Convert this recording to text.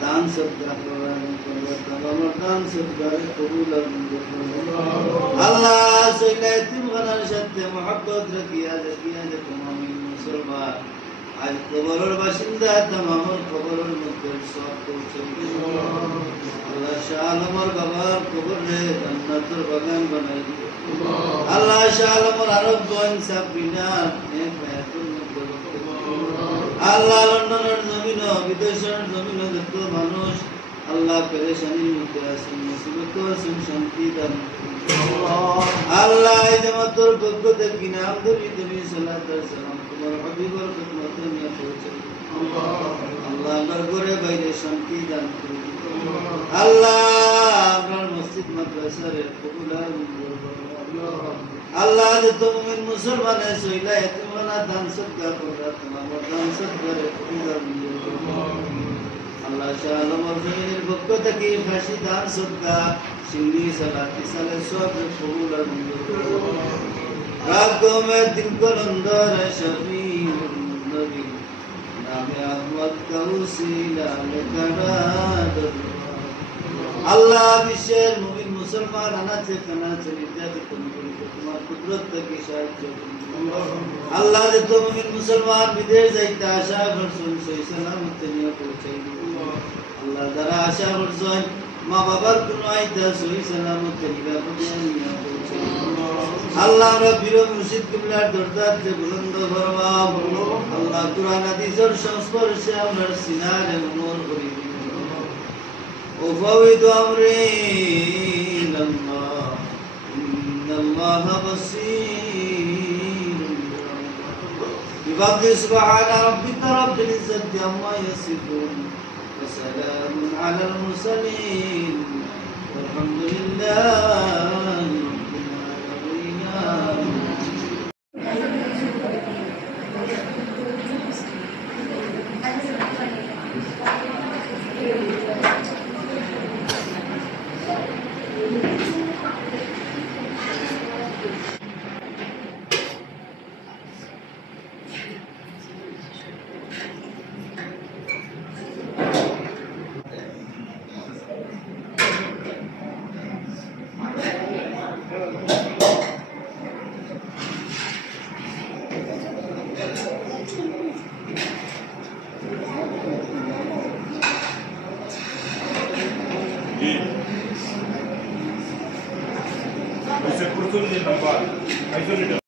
দান সদকা প্রদান করো तमाम দান সদকা কবুল আর মঞ্জুর করো আল্লাহ সইলা এতিমখানার সাথে মহব্বত রাখিয়া तमाम মুসলমান আজ কবরের বাসিন্দা तमाम কবরের মধ্যে সব পৌঁছে আল্লাহ শাহ আলমর বাবার কবরে জান্নাতের বাগান বানাই দিও আল্লাহ শাহ আলমর আরব ইনসাফ বিনা নেক হায়াতুল মধ্যে আল্লাহ লন্ডনের জমিন বিদেশের জমিন যত মানুষ আল্লাহ পেরেশানির মধ্যে আছেন মুসিবত আছেন শান্তি দান আল্লাহ এই জামাতের পক্ষ থেকে নাম ধরি তুমি সালাত আর সালাম তোমার হাবিবের খিদমতে নিয়ে পৌঁছে আল্লাহ আমার ঘরে বাইরে শান্তি দান করুন আল্লাহ আপনার মসজিদ মাদ্রাসার কবুল আর মঞ্জুর করুন আল্লাহ যত মুমিন মুসলমানে সইলা এতিমখানা দান সদকা করা तमाम দান সদকা কবুল আর মঞ্জুর করুন আল্লাহ শাহ আলমর জমিনের পক্ষ থেকে ফাঁসি দান সদকা সিন্নি সালাত সালে সব কবুল আর মঞ্জুর করুন রাগো মে দিল কো অন্দর শফি নবী নামে আহমদ কাউসিলা লেখা আল্লাহ বিশ্বের মুমিন মুসলমান আনাচে কানাচে নির্যাতিত তোমার কুদরত থেকে সাহায্য আল্লাহ যত মুমিন মুসলমান বিদেশ যাইতে আশা করছেন সেই সালামতে নিয়ে পৌঁছাই আল্লাহ যারা আশা করছেন মা বাবার কোনো আইতা সহি সালামতে নিরাপদে নিয়ে পৌঁছাই আল্লাহ আমরা বীর মুর্শিদ কিবলার দরজাতে বুলন্দ ফরমাও আল্লাহ কুরআন হাদিসের সংস্পর্শে আমরা সিনারে নূর করি وفوض أمري إلى الله إن الله بصير بفضل سبحان ربك رب العزة عما يصفون وسلام على المرسلين والحمد لله رب العالمين Ese curso de Naval, ahí